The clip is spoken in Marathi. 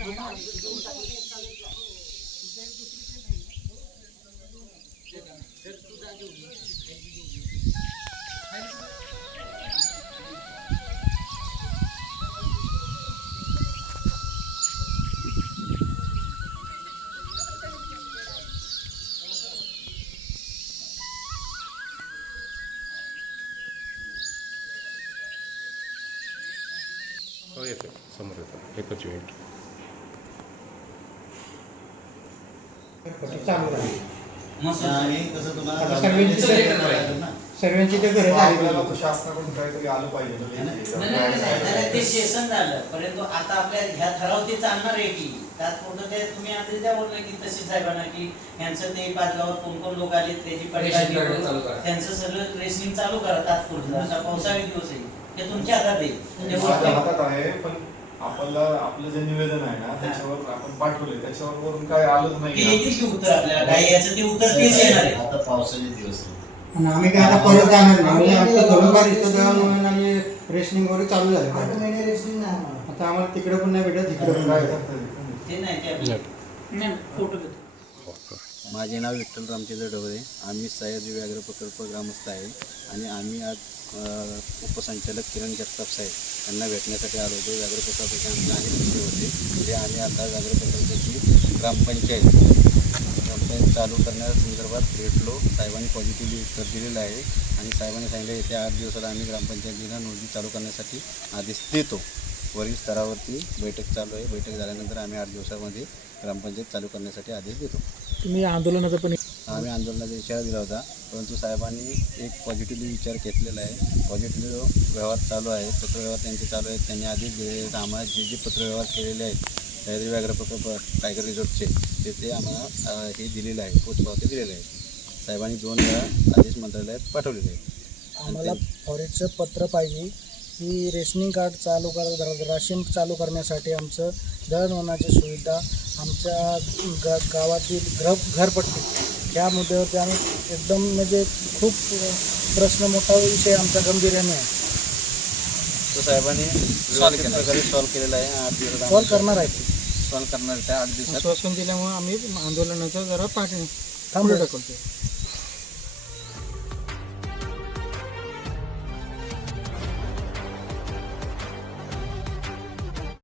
हो येतो समोर येतो एकच मिनिट. चालू आहे. सर्वांची ते घरं आपल्याला शासनाकडून काहीतरी आलं पाहिजे. नाही ते सेशन झालं परंतु आता आपल्या ह्या ठराव ते चालणार आहे की त्यात पूर्ण ते तुम्ही आधी त्या बोलले की तसे साहेबांना की यांचं ते पाचगावात कोण कोण लोक आले त्याची पडताळणी करून त्यांचं सगळं रेसनिंग चालू करा तात्पुरतं. आता पावसाळी दिवस आहे ते तुमच्या हातात आहे. माझ्या हातात आहे पण आपलं जे निवेदन आहे ना त्याच्यावर आपण पाठवले त्याच्यावर वरून काय आलंच नाही. येतील की उत्तर आपल्याला काय याचं ते उत्तर तेच येणार आहे. आता पावसाचे दिवस आणि आम्ही काय आता परत जाणार नाही. म्हणजे आमचं थोडंफार इथं जाऊन आणि रेशनिंग वगैरे चालू झालं. 8 महिने रेशनिंग नाही आता आम्हाला तिकडे पण नाही भेटत इकडे पण काय नाही. ते नाही ते फोटो घेतो. माझे नाव विठ्ठल रामचंद्र डवरे. आम्ही सह्याद्री व्याघ्र प्रकल्प ग्रामस्थ आहे आणि आम्ही आज उपसंचालक किरण जगताप साहेब यांना भेटण्यासाठी आलो होतो. व्याघ्र प्रकल्पाचे आमचे अनेक विषय होते ते आम्ही आता व्याघ्र प्रकल्पाची ग्रामपंचायत चालू करण्यासंदर्भात भेटलो. साहेबांनी पॉझिटिव्हली उत्तर दिलेलं आहे आणि साहेबांनी सांगितलं येत्या 8 दिवसात आम्ही ग्रामपंचायतीला नोंदी चालू करण्यासाठी आदेश देतो. वरील स्तरावरती बैठक चालू आहे. बैठक झाल्यानंतर आम्ही 8 दिवसामध्ये ग्रामपंचायत चालू करण्यासाठी आदेश देतो. तुम्ही आंदोलनाचा पण आम्ही आंदोलनाचा इशारा दिला होता परंतु साहेबांनी एक पॉझिटिव्हली विचार घेतलेला आहे. पॉझिटिव्ह व्यवहार चालू आहे. पत्रव्यवहार त्यांचे चालू आहेत. त्यांनी आदेश दिलेले आहेत. आम्हाला जे पत्रव्यवहार केलेले आहेत सह्याद्री व्याघ्र प्रकल्प टायगर रिझॉर्टचे ते आम्हाला हे दिलेलं आहे. पोचपावती दिलेलं आहे. साहेबांनी 2 वेळा आदेश मंत्रालयात पाठवलेले आहेत. आम्हाला फॉरेस्टचं पत्र पाहिजे की रेशनिंग कार्ड चालू राशन चालू करण्यासाठी आमचं दळणवळणाची सुविधा आमच्या गावातील घरपट्टी या मुद्द्यावरती आम्ही एकदम म्हणजे खूप प्रश्न मोठा विषय आमच्या गंभीर्याने आहे. तो साहेबांनी सॉल्व्ह केलेला आहे. 8 दिवसात सॉल्व करणार आहे सॉल्व्ह करणार आहे. 8 दिवसात आश्वासन दिल्यामुळे आम्ही आंदोलनाचा जरा थांबू टाकतो.